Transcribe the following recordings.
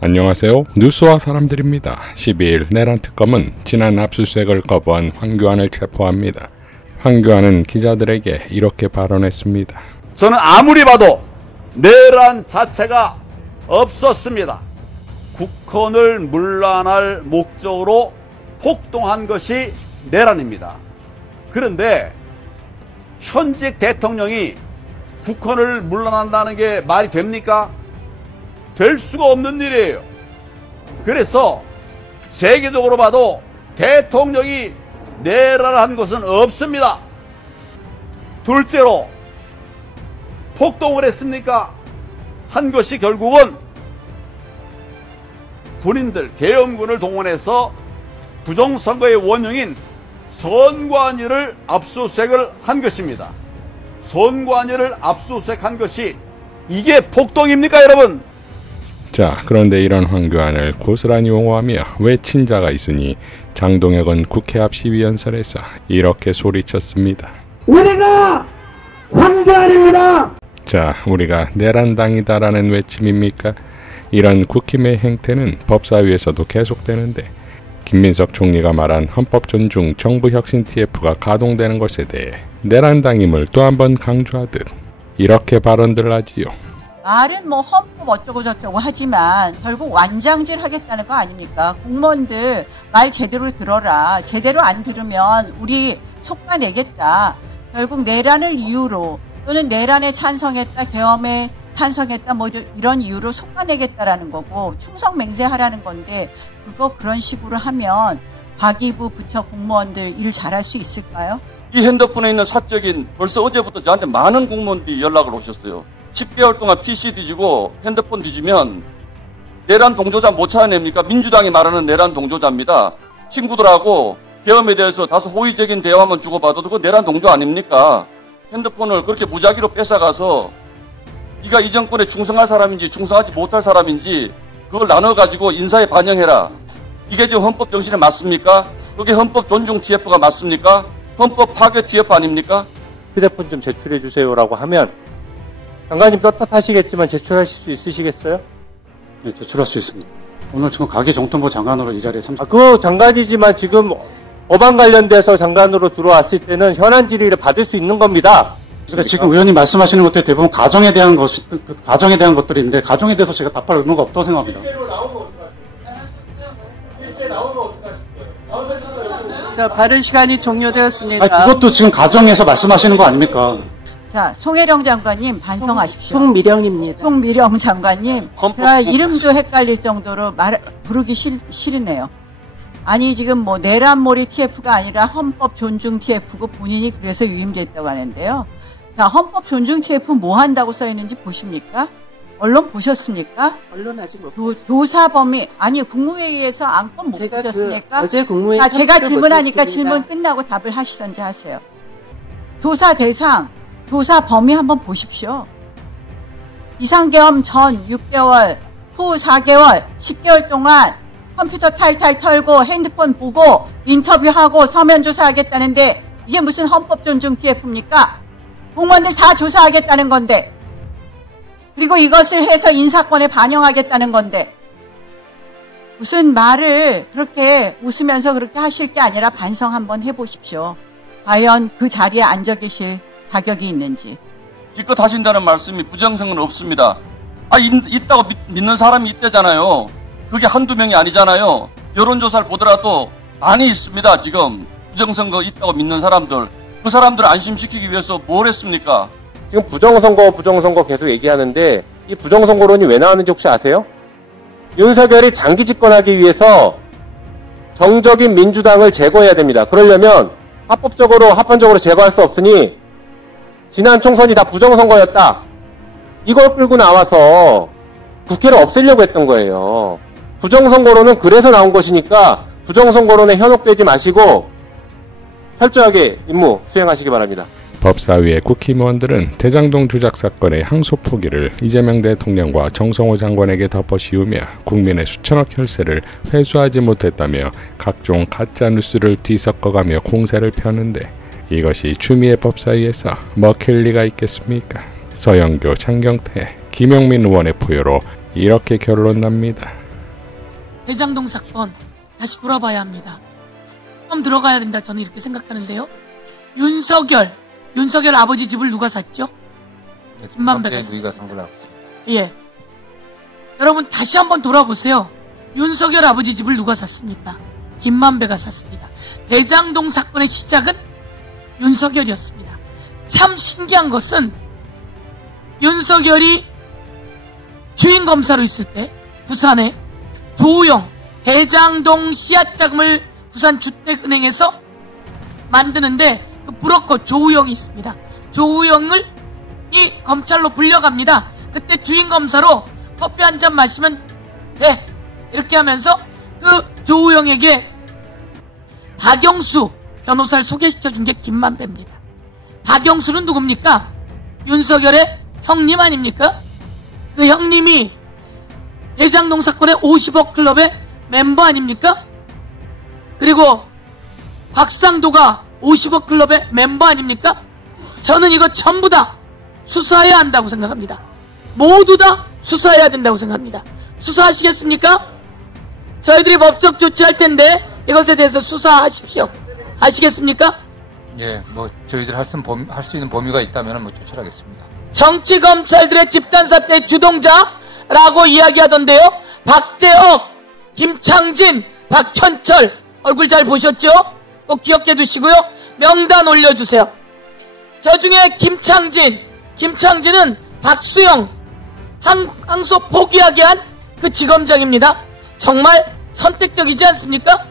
안녕하세요. 뉴스와 사람들입니다. 12일 내란 특검은 지난 압수수색을 거부한 황교안을 체포합니다. 황교안은 기자들에게 이렇게 발언했습니다. 저는 아무리 봐도 내란 자체가 없었습니다. 국헌을 문란할 목적으로 폭동한 것이 내란입니다. 그런데 현직 대통령이 국헌을 문란한다는 게 말이 됩니까? 될 수가 없는 일이에요. 그래서 세계적으로 봐도 대통령이 내란을 한 것은 없습니다. 둘째로 폭동을 했습니까? 한 것이 결국은 군인들, 계엄군을 동원해서 부정선거의 원흉인 선관위를 압수수색을 한 것입니다. 선관위를 압수수색한 것이 이게 폭동입니까, 여러분? 자, 그런데 이런 황교안을 고스란히 옹호하며 외친 자가 있으니 장동혁은 국회 앞 시위연설에서 이렇게 소리쳤습니다. 우리가 황교안입니다. 자, 우리가 내란당이다라는 외침입니까? 이런 국힘의 행태는 법사위에서도 계속되는데 김민석 총리가 말한 헌법 존중 정부 혁신 TF가 가동되는 것에 대해 내란당임을 또 한 번 강조하듯 이렇게 발언들 하지요. 말은 뭐 헌법 어쩌고 저쩌고 하지만 결국 완장질 하겠다는 거 아닙니까? 공무원들 말 제대로 들어라. 제대로 안 들으면 우리 속아내겠다. 결국 내란을 이유로 또는 내란에 찬성했다, 계엄에 찬성했다 뭐 이런 이유로 속아내겠다라는 거고 충성맹세하라는 건데 그런 식으로 하면 과기부 부처 공무원들 일 잘할 수 있을까요? 이 핸드폰에 있는 사적인 벌써 어제부터 저한테 많은 공무원들이 연락을 오셨어요. 10개월 동안 PC 뒤지고 핸드폰 뒤지면 내란 동조자 못 찾아냅니까? 민주당이 말하는 내란 동조자입니다. 친구들하고 계엄에 대해서 다소 호의적인 대화만 주고받아도 그거 내란 동조 아닙니까? 핸드폰을 그렇게 무작위로 뺏어가서 네가 이 정권에 충성할 사람인지 충성하지 못할 사람인지 그걸 나눠가지고 인사에 반영해라. 이게 지금 헌법 정신에 맞습니까? 그게 헌법 존중 TF가 맞습니까? 헌법 파괴 TF 아닙니까? 휴대폰 좀 제출해 주세요라고 하면 장관님 떳떳하시겠지만 제출하실 수 있으시겠어요? 네, 제출할 수 있습니다. 오늘 지금 가기정통부 장관으로 이 자리에 참석. 그 장관이지만 지금 법안 관련돼서 장관으로 들어왔을 때는 현안 질의를 받을 수 있는 겁니다. 그러니까 지금 의원님 말씀하시는 것들이 대부분 가정에 대한 것들인데 가정에 대해서 제가 답할 의무가 없다고 생각합니다. 실제로 나오면 어떡하십니까? 실제 나오면 어떡하십니까? 자, 발언 시간이 종료되었습니다. 아니, 그것도 지금 가정에서 말씀하시는 거 아닙니까? 자, 송혜령 장관님 반성하십시오. 송미령입니다. 송미령 장관님, 제가 이름도 헷갈릴 정도로 부르기 싫으네요. 아니 지금 뭐 내란몰이 TF가 아니라 헌법 존중 TF고 본인이 그래서 유임됐다고 하는데요. 자, 헌법 존중 TF 뭐 한다고 써 있는지 보십니까? 언론 보셨습니까? 언론 아직 못 도사 범위 아니 국무회의에서 안건 못 보셨습니까? 어제 국무회의 자, 제가 질문하니까 못했습니다. 질문 끝나고 답을 하시던지 하세요. 도사 대상, 도사 범위 한번 보십시오. 비상계엄 전 6개월, 후 4개월, 10개월 동안 컴퓨터 탈탈 털고 핸드폰 보고 인터뷰하고 서면 조사하겠다는데 이게 무슨 헌법 존중 TF입니까? 공무원들 다 조사하겠다는 건데 그리고 이것을 해서 인사권에 반영하겠다는 건데 무슨 말을 그렇게 웃으면서 그렇게 하실 게 아니라 반성 한번 해보십시오. 과연 그 자리에 앉아 계실 자격이 있는지. 기껏 하신다는 말씀이 부정성은 없습니다. 있다고 믿는 사람이 있대잖아요. 그게 한두 명이 아니잖아요. 여론조사를 보더라도 많이 있습니다. 지금 부정선거 있다고 믿는 사람들. 그 사람들을 안심시키기 위해서 뭘 했습니까? 지금 부정선거 계속 얘기하는데 이 부정선거론이 왜 나왔는지 혹시 아세요? 윤석열이 장기 집권하기 위해서 정적인 민주당을 제거해야 됩니다. 그러려면 합헌적으로 제거할 수 없으니 지난 총선이 다 부정선거였다. 이걸 끌고 나와서 국회를 없애려고 했던 거예요. 부정선거론은 그래서 나온 것이니까 부정선거론에 현혹되지 마시고 철저하게 임무 수행하시기 바랍니다. 법사위의 국힘의원들은 대장동 주작 사건의 항소 포기를 이재명 대통령과 정성호 장관에게 덮어씌우며 국민의 수천억 혈세를 회수하지 못했다며 각종 가짜뉴스를 뒤섞어가며 공세를 펴는데 이것이 추미애 법사위에서 먹힐 리가 있겠습니까? 서영교, 장경태, 김용민 의원의 포효로 이렇게 결론납니다. 대장동 사건 다시 돌아봐야 합니다. 특검 들어가야 된다, 저는 이렇게 생각하는데요. 윤석열 아버지 집을 누가 샀죠? 김만배가 샀습니다. 예. 여러분 다시 한번 돌아보세요. 윤석열 아버지 집을 누가 샀습니까? 김만배가 샀습니다. 대장동 사건의 시작은 윤석열이었습니다. 참 신기한 것은 윤석열이 주인검사로 있을 때 부산에 조우영 대장동 씨앗자금을 부산주택은행에서 만드는데 그 브로커 조우영이 있습니다. 조우영을 이 검찰로 불려갑니다. 그때 주인검사로 커피 한 잔 마시면 돼 이렇게 하면서 그 조우영에게 박영수 변호사를 소개시켜준 게 김만배입니다. 박영수는 누굽니까? 윤석열의 형님 아닙니까? 그 형님이 대장동 사건의 50억 클럽의 멤버 아닙니까? 그리고 곽상도가 50억 클럽의 멤버 아닙니까? 저는 이거 전부 다 수사해야 한다고 생각합니다. 모두 다 수사해야 된다고 생각합니다. 수사하시겠습니까? 저희들이 법적 조치할 텐데 이것에 대해서 수사하십시오. 아시겠습니까? 예, 뭐 저희들 할 수 있는 범위가 있다면 뭐 조처하겠습니다. 정치 검찰들의 집단 사태 주동자라고 이야기하던데요. 박재옥, 김창진, 박현철 얼굴 잘 보셨죠? 꼭 기억해 두시고요. 명단 올려주세요. 저 중에 김창진은 박수영 항소 포기하게 한 그 지검장입니다. 정말 선택적이지 않습니까?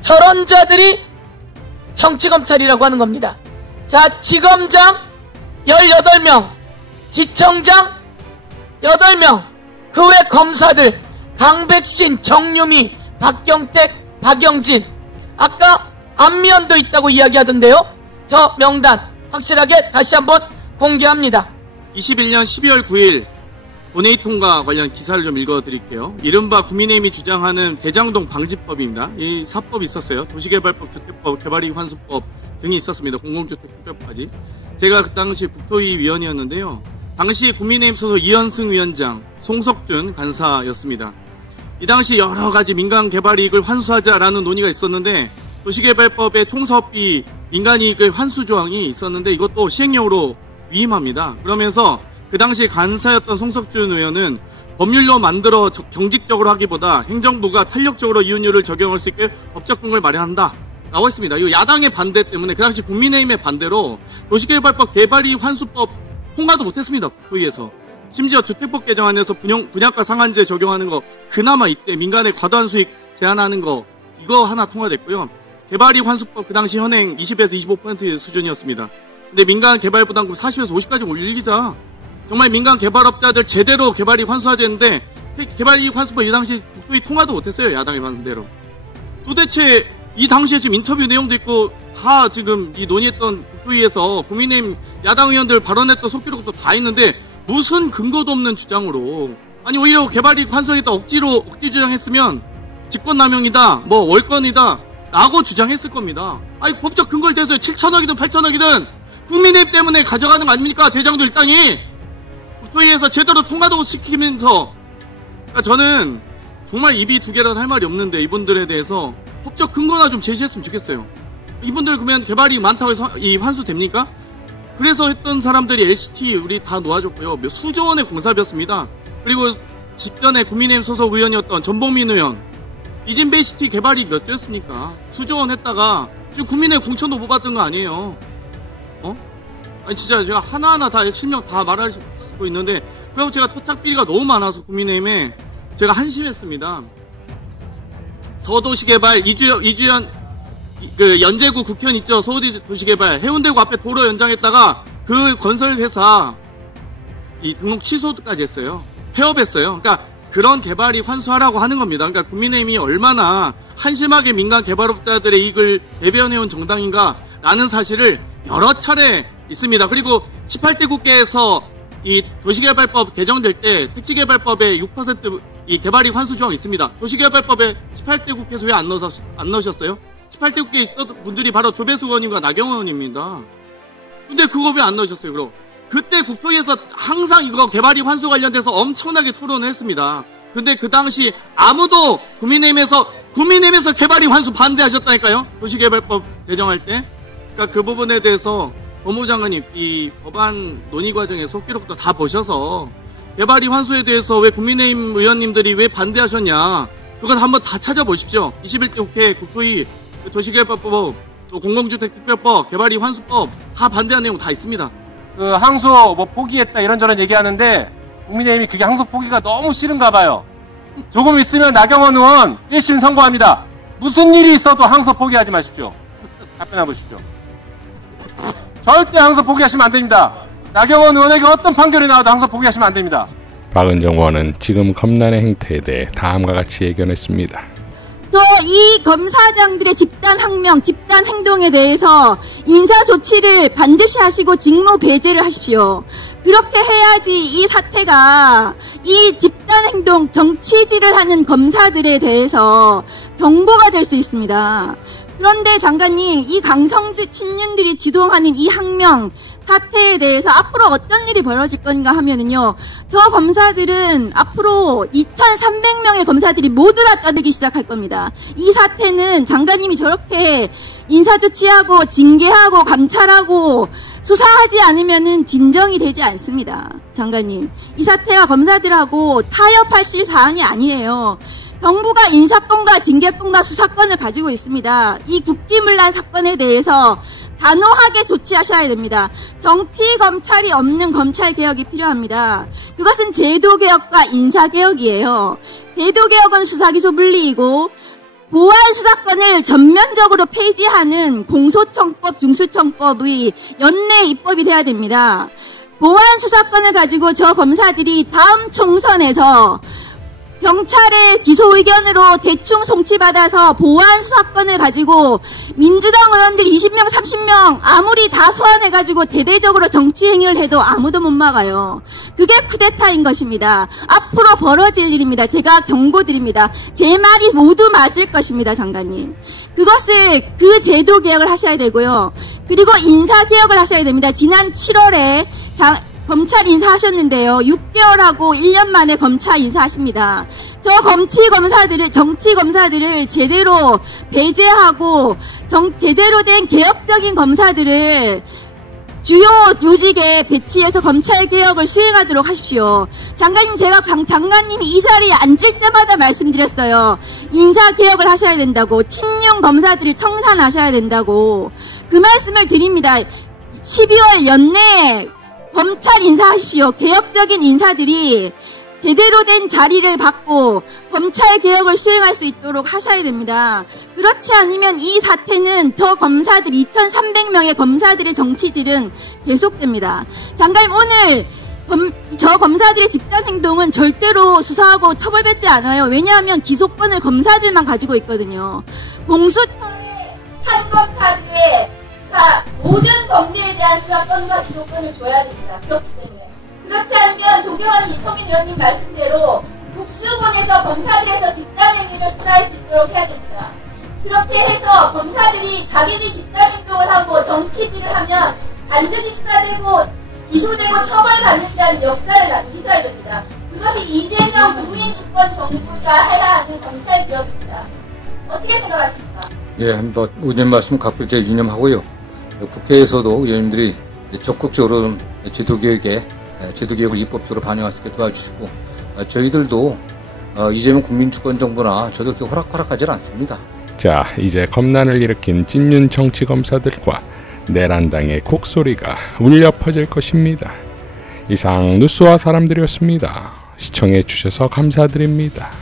저런 자들이 정치검찰이라고 하는 겁니다. 자, 지검장 18명, 지청장 8명, 그 외 검사들 강백신, 정유미, 박경택, 박영진, 아까 안미연도 있다고 이야기하던데요. 저 명단 확실하게 다시 한번 공개합니다. 21년 12월 9일 본회의 통과 관련 기사를 좀 읽어드릴게요. 이른바 국민의힘이 주장하는 대장동 방지법입니다. 이 사법이 있었어요. 도시개발법, 주택법, 개발이익 환수법 등이 있었습니다. 공공주택 특별법까지. 제가 그 당시 국토위 위원이었는데요. 당시 국민의힘 소속 이현승 위원장, 송석준 간사였습니다. 이 당시 여러 가지 민간 개발이익을 환수하자라는 논의가 있었는데 도시개발법에 총사업비 민간이익을 환수 조항이 있었는데 이것도 시행령으로 위임합니다. 그러면서 그 당시 간사였던 송석준 의원은 법률로 만들어 경직적으로 하기보다 행정부가 탄력적으로 이윤율을 적용할 수 있게 법적 근거를 마련한다 라고 했습니다. 이 야당의 반대 때문에 그 당시 국민의힘의 반대로 도시개발법 개발이익 환수법 통과도 못했습니다. 국회에서. 심지어 주택법 개정안에서 분양가 상한제 적용하는 거 그나마 이때 민간의 과도한 수익 제한하는 거 이거 하나 통과됐고요. 개발이익 환수법 그 당시 현행 20에서 25% 수준이었습니다. 근데 민간 개발부담금 40에서 50까지 올리자. 정말 민간 개발업자들 제대로 개발이익 환수하자는데 개발이익 환수법 이 당시 국토위 통과도 못했어요. 야당의 반대로. 도대체 이 당시에 지금 인터뷰 내용도 있고 다 지금 이 논의했던 국토위에서 국민의힘 야당 의원들 발언했던 속기록도 다 있는데 무슨 근거도 없는 주장으로 아니 오히려 개발이익 환수하겠다 억지 주장했으면 직권남용이다 뭐 월권이다 라고 주장했을 겁니다. 아니 법적 근거를 대서 7천억이든 8천억이든 국민의힘 때문에 가져가는 거 아닙니까? 대장도 일당이 국토위에서 제대로 통과도 시키면서 그러니까 저는 정말 입이 두 개라도 할 말이 없는데 이분들에 대해서 법적 근거나 좀 제시했으면 좋겠어요. 이분들 그러면 개발이 많다고 해서 이 환수 됩니까? 그래서 했던 사람들이 LCT 우리 다 놓아줬고요. 수조 원의 공사비였습니다. 그리고 직전에 국민의힘 소속 의원이었던 전봉민 의원 이진베이시티 개발이 몇 조였습니까? 수조 원 했다가 지금 국민의힘 공천도 못 받은 거 아니에요? 아니 진짜 제가 하나하나 다 실명 다 말할 수 있는데 그리고 제가 토착 비리가 너무 많아서 국민의힘에 제가 한심했습니다. 서도시개발 이주연 그 연제구 국회의원 있죠. 서울도시개발 해운대구 앞에 도로 연장했다가 그 건설회사 이 등록 취소까지 했어요. 폐업했어요. 그러니까 그런 개발이 환수하라고 하는 겁니다. 그러니까 국민의힘이 얼마나 한심하게 민간 개발업자들의 이익을 대변해온 정당인가라는 사실을 여러 차례 있습니다. 그리고 18대 국회에서 이 도시개발법 개정될 때 택지개발법에 6% 이 개발이익 환수 조항이 있습니다. 도시개발법에 18대 국회에서 왜 안 넣으셨어요? 18대 국회에 있던 분들이 바로 조배수 의원님과 나경원 의원입니다. 근데 그거 왜 안 넣으셨어요, 그럼? 그때 국토위에서 항상 이거 개발이익 환수 관련돼서 엄청나게 토론을 했습니다. 근데 그 당시 아무도 국민의힘에서 개발이 환수 반대하셨다니까요. 도시개발법 제정할 때. 그러니까 그 부분에 대해서 법무부 장관님 이 법안 논의 과정에 속기록도 다 보셔서 개발이 환수에 대해서 왜 국민의힘 의원님들이 왜 반대하셨냐. 그걸 한번 다 찾아보십시오. 21대 국회 국토위 도시개발법, 또 공공주택특별법, 개발이 환수법 다 반대한 내용 다 있습니다. 그 항소 뭐 포기했다 이런저런 얘기하는데 국민의힘이 그게 항소 포기가 너무 싫은가 봐요. 조금 있으면 나경원 의원 1심 선고합니다. 무슨 일이 있어도 항소 포기하지 마십시오. 답변해 보십시오. 절대 항소 포기하시면 안 됩니다. 나경원 의원에게 어떤 판결이 나와도 항소 포기하시면 안 됩니다. 박은정 의원은 지금 검난의 행태에 대해 다음과 같이 예견했습니다. 이 검사장들의 집단 항명, 집단 행동에 대해서 인사 조치를 반드시 하시고 직무 배제를 하십시오. 그렇게 해야지 이 사태가 이 집단 행동, 정치질을 하는 검사들에 대해서 경보가 될 수 있습니다. 그런데 장관님, 이 강성직 친윤들이 주도하는 이 항명 사태에 대해서 앞으로 어떤 일이 벌어질 건가 하면은요, 저 검사들은 앞으로 2,300명의 검사들이 모두 다 떠들기 시작할 겁니다. 이 사태는 장관님이 저렇게 인사조치하고 징계하고 감찰하고 수사하지 않으면은 진정이 되지 않습니다. 장관님, 이 사태가 검사들하고 타협하실 사안이 아니에요. 정부가 인사권과 징계권과 수사권을 가지고 있습니다. 이 국기문란 사건에 대해서 단호하게 조치하셔야 됩니다. 정치 검찰이 없는 검찰 개혁이 필요합니다. 그것은 제도 개혁과 인사 개혁이에요. 제도 개혁은 수사기소 분리이고 보안 수사권을 전면적으로 폐지하는 공소청법, 중수청법의 연내 입법이 돼야 됩니다. 보안 수사권을 가지고 저 검사들이 다음 총선에서 경찰의 기소 의견으로 대충 송치받아서 보안 수사권을 가지고 민주당 의원들 20명, 30명 아무리 다 소환해가지고 대대적으로 정치 행위를 해도 아무도 못 막아요. 그게 쿠데타인 것입니다. 앞으로 벌어질 일입니다. 제가 경고드립니다. 제 말이 모두 맞을 것입니다, 장관님. 그 제도 개혁을 하셔야 되고요. 그리고 인사 개혁을 하셔야 됩니다. 지난 7월에 검찰 인사하셨는데요. 6개월하고 1년 만에 검찰 인사하십니다. 저 정치 검사들을 제대로 배제하고 제대로 된 개혁적인 검사들을 주요 요직에 배치해서 검찰 개혁을 수행하도록 하십시오. 장관님, 제가 장관님이 이 자리에 앉을 때마다 말씀드렸어요. 인사 개혁을 하셔야 된다고, 친윤 검사들을 청산하셔야 된다고 그 말씀을 드립니다. 12월 연내에 검찰 인사하십시오. 개혁적인 인사들이 제대로 된 자리를 받고 검찰 개혁을 수행할 수 있도록 하셔야 됩니다. 그렇지 않으면 이 사태는 저 검사들 2,300명의 검사들의 정치질은 계속됩니다. 장관님, 오늘 저 검사들의 집단 행동은 절대로 수사하고 처벌받지 않아요. 왜냐하면 기소권을 검사들만 가지고 있거든요. 공수처의 판검사들의 모든 범죄에 대한 수사권과 기소권을 줘야 됩니다. 그렇기 때문에. 그렇지 않으면 조경환 이성민 의원님 말씀대로 국수본에서 검사들에서 집단 행위를 수사할 수 있도록 해야 됩니다. 그렇게 해서 검사들이 자기들이 집단 행동을 하고 정치질을 하면 반드시 수사되고 기소되고 처벌받는다는 역사를 남기셔야 됩니다. 그것이 이재명 국민 주권 정부가 해야 하는 검찰 개혁입니다. 어떻게 생각하십니까? 예, 의원님 말씀 각별히 유념하고요. 국회에서도 의원님들이 적극적으로 제도개혁을 입법적으로 반영할 수 있게 도와주시고, 저희들도 이재명 국민주권정부나 저도 그렇게 호락호락하지 않습니다. 자, 이제 검난을 일으킨 찐윤 정치검사들과 내란당의 곡소리가 울려 퍼질 것입니다. 이상 뉴스와 사람들이었습니다. 시청해 주셔서 감사드립니다.